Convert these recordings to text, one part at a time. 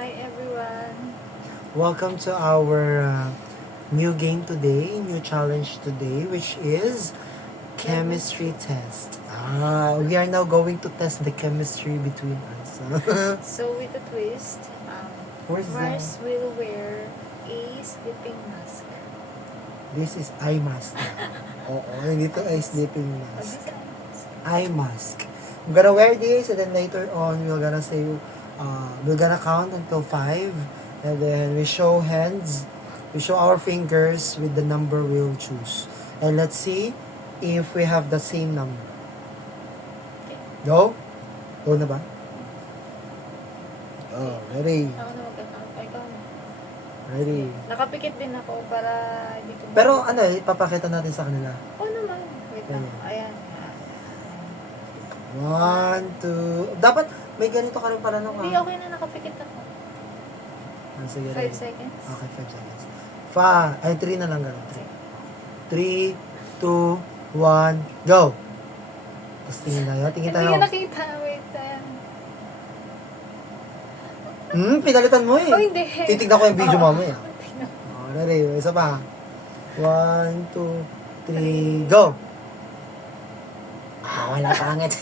Hi everyone. Welcome to our new game today, new challenge today, which is chemistry test. We are now going to test the chemistry between us. So with a twist, Where's Mars will wear a sleeping mask. This is eye mask. Oo, hindi to eye sleeping Oh, mask. this is Eye mask. I'm gonna wear this and then later on we're gonna say, we're gonna count until 5 and then we show hands, we show our fingers with the number we'll choose. And let's see if we have the same number. Okay. Go? Go na ba? Oh, ready. Ako na magka-count. Ikaw na. Ready. Nakapikit din ako para hindi ko... Pero ano ipapakita natin sa kanila. Oo naman. Wait lang. Ayan. Ayan. 1, 2, dapat may ganito ka rin pala nung Hindi, okay na. Nakapikit ako. Sige, 5 ready. seconds. Okay, 5 seconds. 3 na lang ganun. 3, 2, 1, go! Tapos tingin tayo. Tingin Hindi tayo. ko nakita. Wait. Pinalitan mo eh. Oh, hindi. Titignan ko yung video Oo. mamaya. Tingnan. Ready? Isa pa. 1, 2, 3, go! Wala pangit.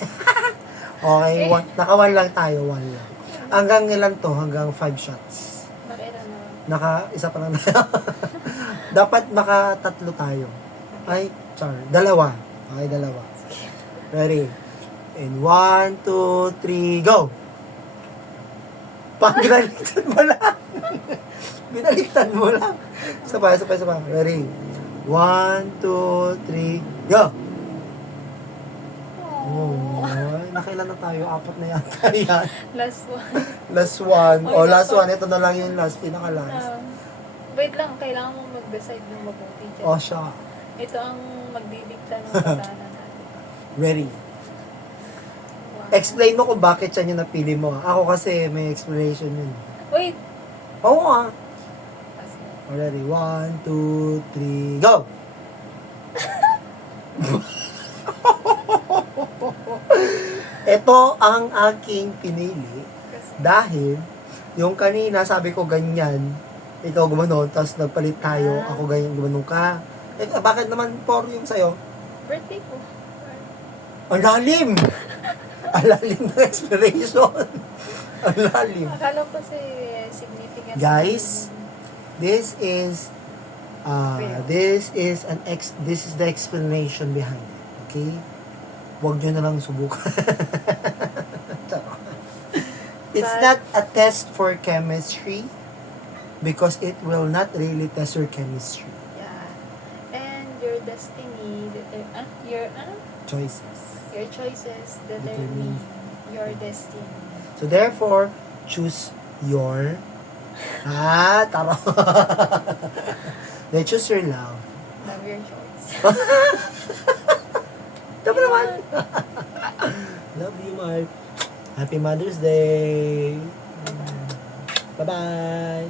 Okay, naka 1 lang tayo. 1 lang. Hanggang ilan to? Hanggang 5 shots. Nakita na. Isa pa lang tayo. Dapat tatlo tayo. Ay, dalawa. Okay, dalawa. Ready? And 1, 2, 3, go! Binaliktad mo lang. Binaliktad mo lang. Isa pa. Ready? 1, 2, 3, go! Oh, nakailan na tayo? 4 na yata yan. Last one. Last one. Okay, Last last one. Ito na lang yung pinaka-last. Wait lang, kailangan mo mag-decide ng mabuti dyan. Oh, siya. Ito ang magdidikta ng batanan natin. Ready? Wow. Explain mo kung bakit yan yung napili mo. Ako kasi may explanation yun. Wait! Oo nga. Kasi, Already. 1, 2, 3, go! Ito ang aking pinili dahil yung kanina sabi ko ganyan, ikaw gumanon, tapos nagpalit tayo, ako ganyan gumanon ka. Bakit naman 4 yung sa'yo? birthday ko. Ang lalim! Ang lalim ng explanation. Ang lalim. Akala ko kasi significant. Guys, this is this is the explanation behind it. Okay? Huwag nyo na lang subukan. It's not a test for chemistry because it will not really test your chemistry. Yeah. And your destiny, your choices determine your destiny. So therefore, choose your taro. Then choose your love. Love your choice. Tama naman. Love you, Mark. Happy Mother's Day. Bye-bye.